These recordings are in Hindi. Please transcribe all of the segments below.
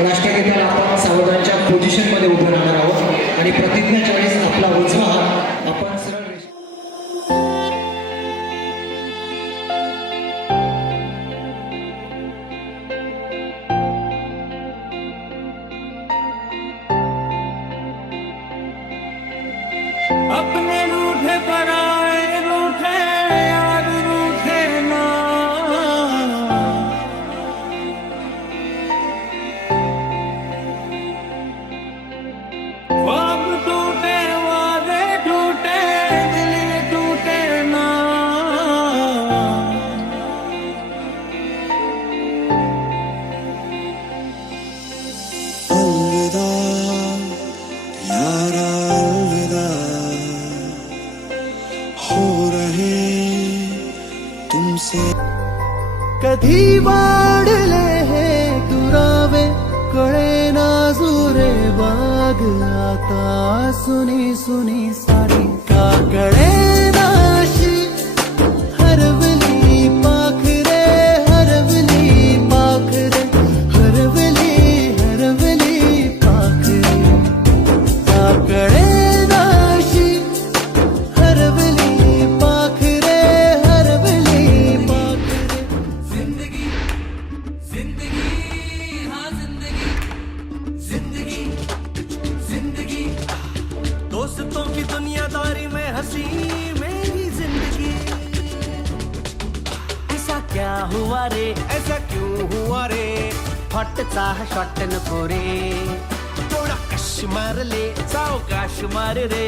राष्ट्रगीताला आपण सावधानच्या पोझिशनमध्ये उभं राहणार आहोत. आणि प्रतिज्ञा वेळेस आपला उजवा आपण रहे तुमसे। कधी वाढले हे दुरावे कळे नाजुरे बाग, आता सुनी सुनी साडी का कळे नाशी फटचा हा शॉट नको रे थोडा कश मारले सावकाश मार रे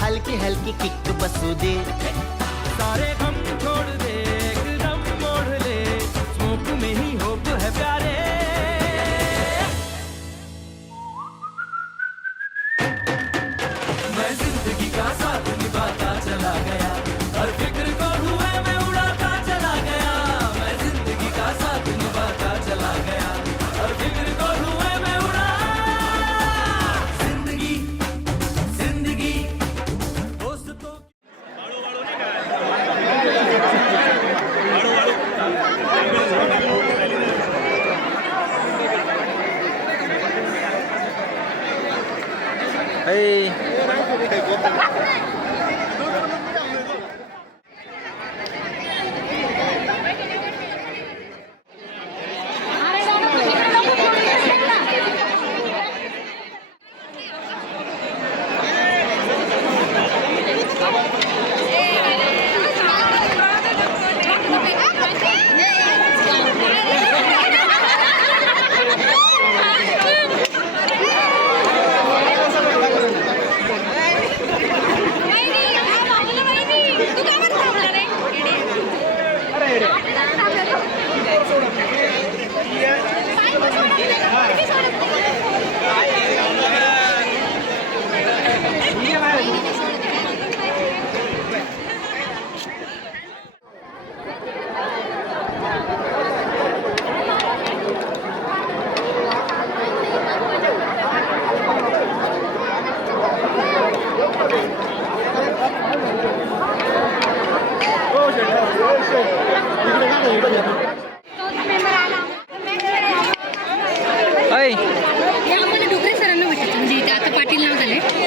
हलकी हलकी किक बसू दे सारे गम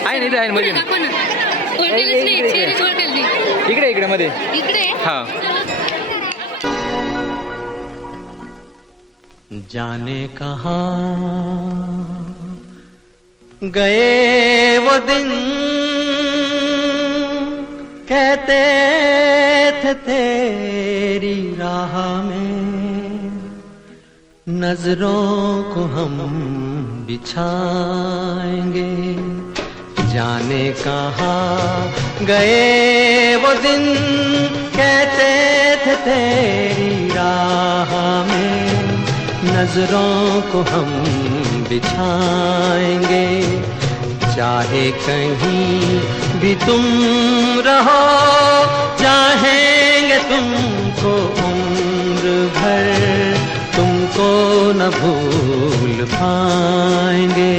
आहे आहे मध्ये इकडे इकडे मध्ये इकडे हा जाने कहा गए वो दिन? कहते थे तेरी राह में, नज़रों को हम बिछाएँगे। जाने कहा गए वो दिन, कहते थे तेरी राह में, नज़रों को हम बिछाएँगे। चाहे कहीं भी तुम रहो चाहेंगे तुमको उम्र भर तुमको न भूल पाएँगे।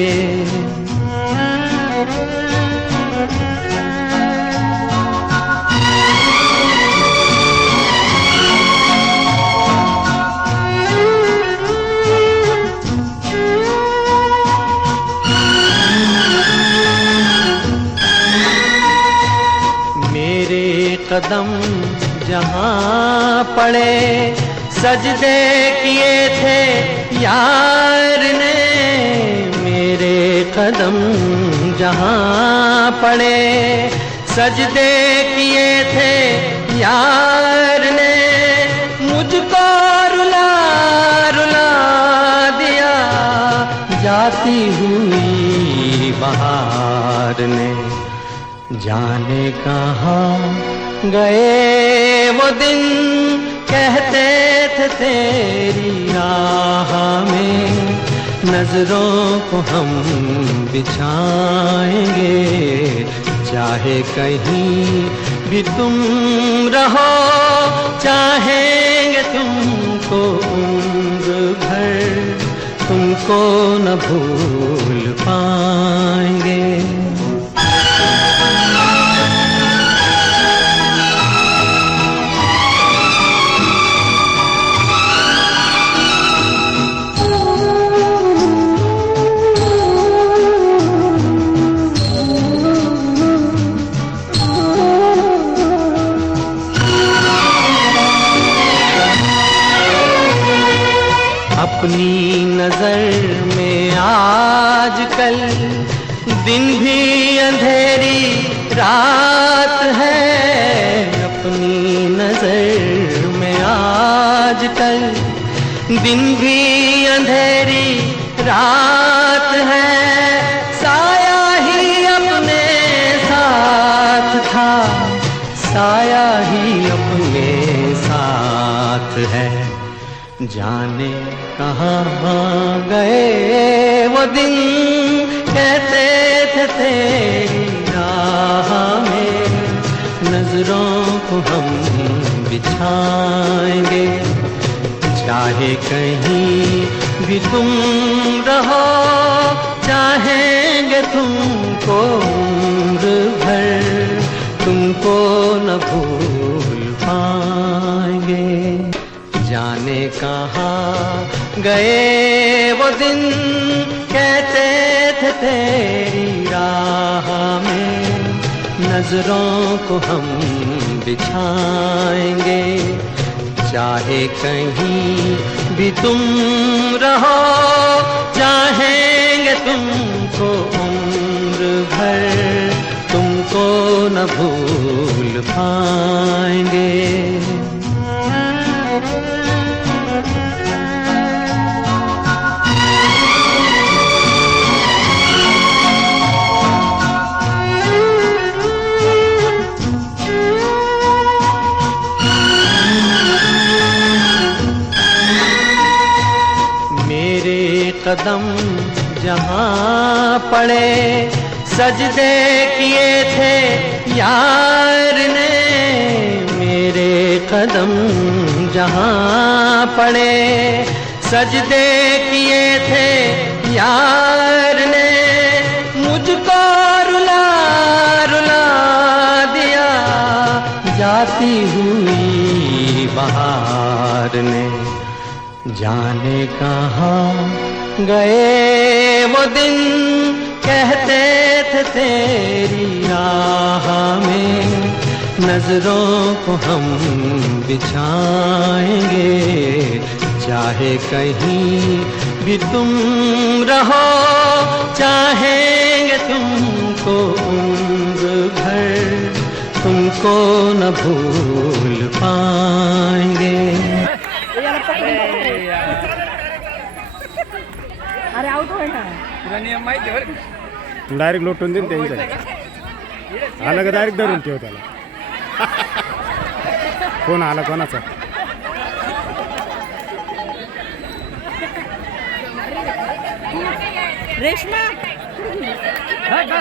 कदम जहाँ पड़े, सजदे किए थे यार ने मेरे कदम जहाँ पड़े, सजदे किए थे यार ने मुझको रुला रुला दिया। जाती हुई बहार ने, जाने कहाँ गए वो दिन कहते थे तेरी राह में, नज़रों को हम बिछाएँगे। चाहे कहीं भी तुम रहो, चाहेंगे तुमको उम्र भर तुमको न भूल पाएँगे। आजकल दिन भी अंधेरी, रात है। अपनी नज़र में आजकल दिन भी अंधेरी, रात है। साया ही अपने साथ था, साया ही अपने साथ है। जाने कहाँ गए बिछाएँगे। चाहे कहीं भी तुम रहो, चाहेंगे तुमको उम्र भर, तुमको न भूल पाएँगे। जाने कहाँ गए वो दिन, कहते थे तेरी नज़रों को हम बिछाएँगे। चाहे कहीं भी तुम रहो, चाहेंगे तुमको उम्र भर, तुमको न भूल पाएँगे। कदम जहाँ पड़े, सजदे किए थे, यार ने मेरे कदम जहाँ पड़े, सजदे किए थे, यार ने मुझको रुला रुला दिया। जाती हुई बहार ने, जाने कहाँ गए वो दिन कहते थे तेरी राह में, नज़रों को हम बिछाएँगे। चाहे कहीं भी तुम रहो, चाहेंगे तुमको उम्र भर तुमको न भूल पाएँगे। तुला नियम माहिती आहे बरं का? डायरेक्ट लोटून देईन त्यांच्या आलं का डायरेक्ट धरून ठेव त्याला. कोण आला कोणाचा? रेश्मा.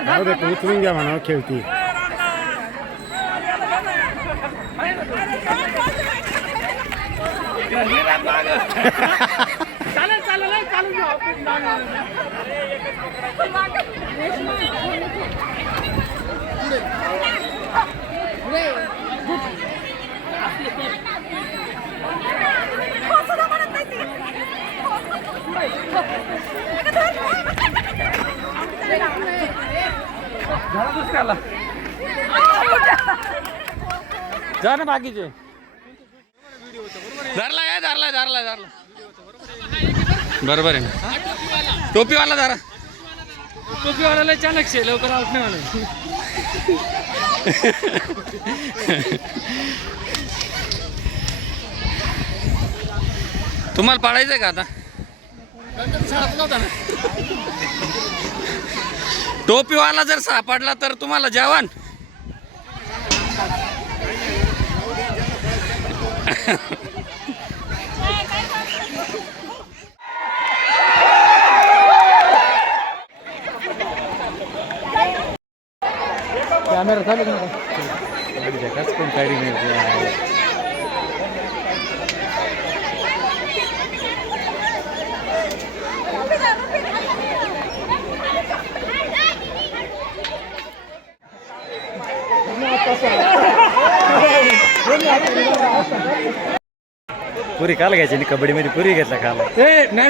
जाऊ दे तू उचलून घ्या म्हणा खेळती. जा ना बाकीचे धरला धरला धरला धरला. बरोबर आहे ना. टोपीवाला धरा. टोपीवाल्याला चालक शे लवकर आउट नाही आलं तुम्हाला पाडायचंय का आता? टोपीवाला जर सापडला तर तुम्हाला जेवण? कॅमेरा चालू कोण काही नाही पुरी काल घ्यायची आणि कबड्डीमध्ये पुरी घेतला काल ए नाही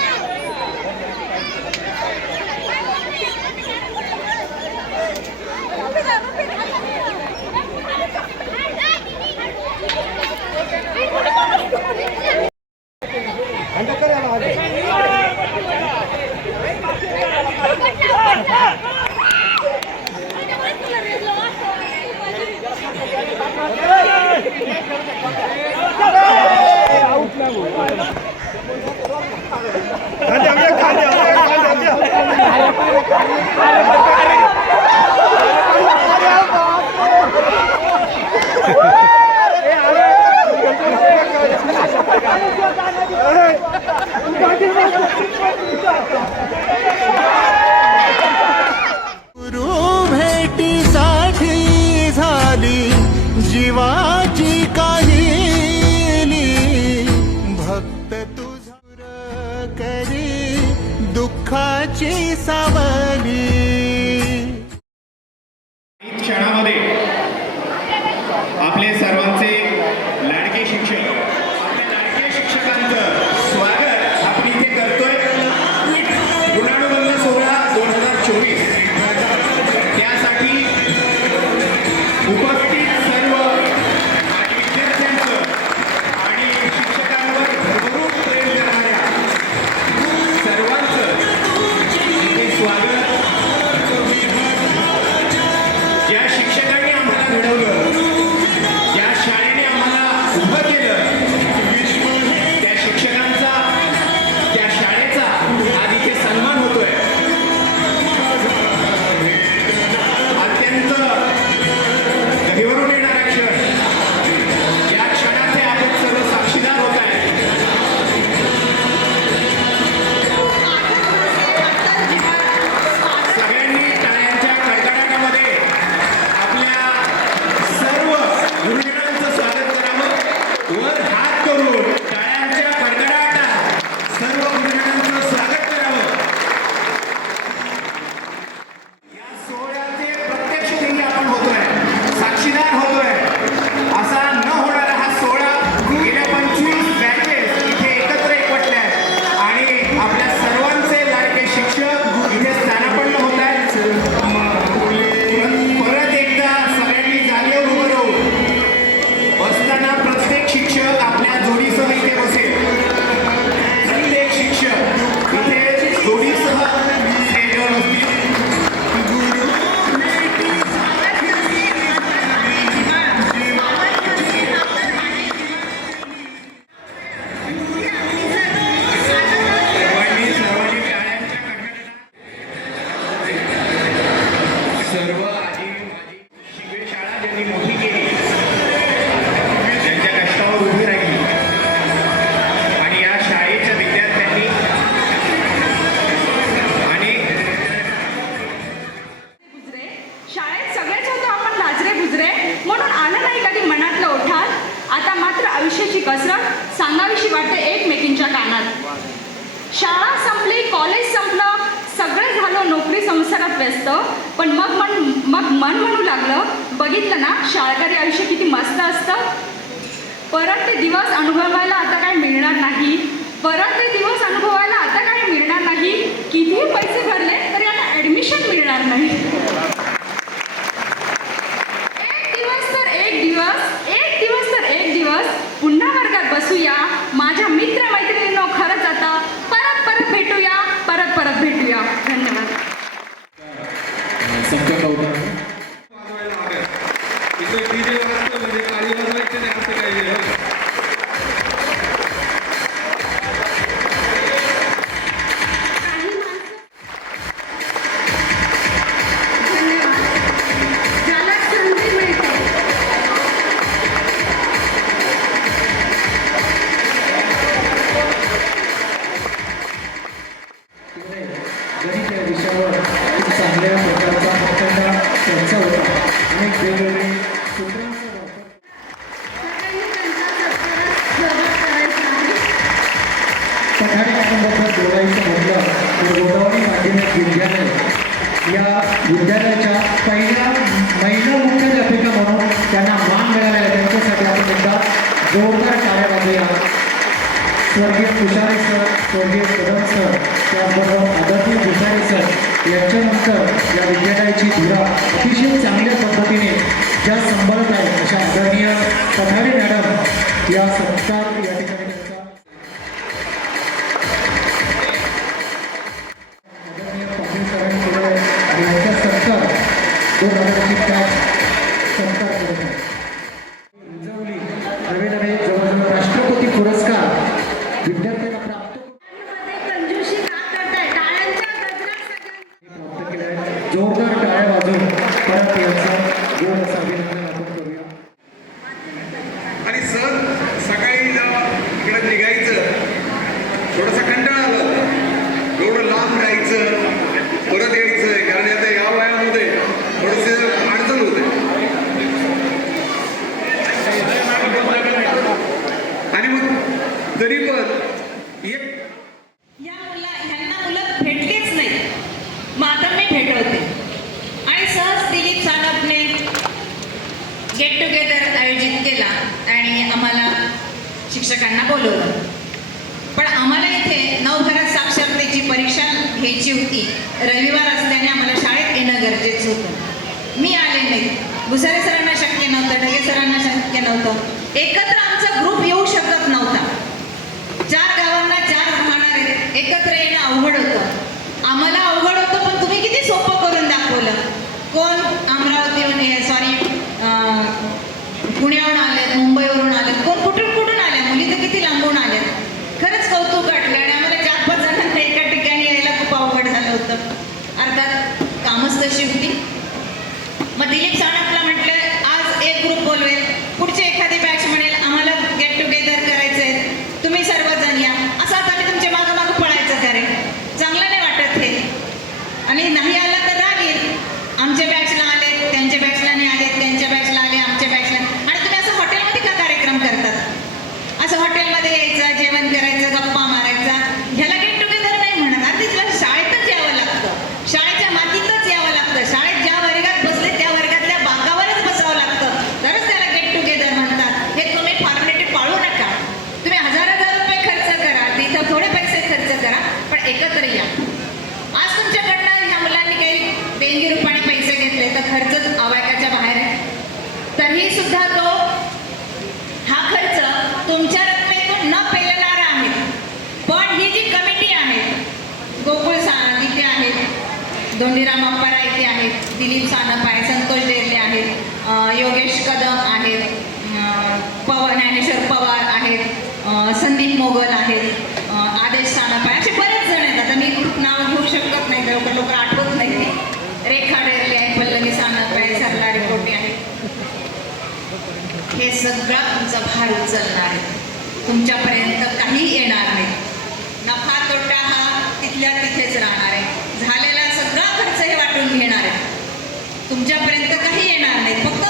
शाळा संपली कॉलेज संपलं सगळे झालो नोकरी संसारात व्यस्त. पण मग मन मग मन म्हणू लागलं बघितलं ना शाळकरी आयुष्य किती मस्त असतं. परत ते दिवस अनुभवायला आता काय मिळणार नाही. परत ते दिवस अनुभवायला आता काय मिळणार नाही. कितीही पैसे भरले तरी आता ॲडमिशन मिळणार नाही. एक दिवस तर एक दिवस एक दिवस तर एक दिवस. पुन्हा बसूया. माझ्या मित्र शिक्षकांना बोलवलं. पण आम्हाला इथे नवभरात साक्षरतेची परीक्षा घ्यायची होती. रविवार असल्याने आम्हाला शाळेत येणं गरजेचं होतं. मी आले नाही भुसारे सरांना शक्य नव्हतं ढगे सरांना शक्य नव्हतं. एकत्र आमचा ग्रुप येऊ शकत नव्हता. चार गावांना चार राहणारे एकत्र येणं अवघड होतं. आम्हाला अवघड होतं पण तुम्ही किती सोपं करून दाखवलं. कोण? अमरावतीहून सॉरी पुण्याहून आलेत मुंबईवरून आलेत. कोण जाऊन आल्यात. खरंच कौतुक वाटलं आणि आम्हाला चार पाच जणांना एका ठिकाणी यायला खूप अवघड झालं होतं. अर्थात कामच तशी होती. मग दिलीप साणपला म्हटलं आज एक ग्रुप बोलवेल पुढची एखादी बॅच म्हणेल आम्हाला गेट टुगेदर करायचं आहे तुम्ही सर्वजण या असं आता मी तुमच्या मागं मागं पळायचं करे चांगलं नाही वाटत हे आणि नाही आला तर रागील आमच्या बॅचला आले त्यांच्या बॅचला नाही आले त्यांच्या बॅचला आले आमच्या बॅचला आणि तुम्ही असं हॉटेलमध्ये का कार्यक्रम करतात असं हॉटेलमध्ये यायचं जेवण करायचं गप्पा मारायचा ह्याला गेट टुगेदर नाही म्हणत अगदी तुला शाळेतच यावं लागतं शाळेच्या मातीतच यावं लागतं शाळेत ज्या वर्गात बसले त्या वर्गातल्या बाकावरच बसावं लागतं तरच त्याला गेट टुगेदर म्हणतात हे तुम्ही फॉर्मॅलिटी पाळू नका तुम्ही हजार हजार रुपये खर्च करा तिथं थोडे पैसे खर्च करा पण एकत्र या आज तुमच्याकडनं ह्या मुलांनी काही देणगी रुपाने पैसे घेतले तर खर्चच आवाक्याच्या बाहेर आहे तरीही सुद्धा तो हा खर्च तुमच्या रकमेतून न पेलणारा आहे पण ही जी कमिटी आहे गोकुळ सा तिथे आहेत धोंडीराम अप्पारा इथे आहेत दिलीप सानप आहे संतोष डेरले आहेत अं, योगेश कदम आहेत अं, पवार ज्ञानेश्वर पवार आहेत अं, संदीप मोगल आहेत अं, आदेश सानप आहे असे बरेच जण आहेत आता मी नाव घेऊ शकत नाही आठवत नाही. रेखा डेरली आहे पल्लवी सानप आहे सरला रिपोर्टे आहे. हे सगळं तुमचा भार उचलणार आहे. तुमच्यापर्यंत काही येणार नाही. नफा तोटा हा तिथल्या तिथेच राहणार आहे. झालेला सगळा खर्च हे वाटून घेणार आहे. तुमच्यापर्यंत काही येणार नाही. फक्त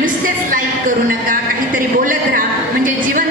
नुसतेच लाईक करू नका काहीतरी बोलत राहा. म्हणजे जीवन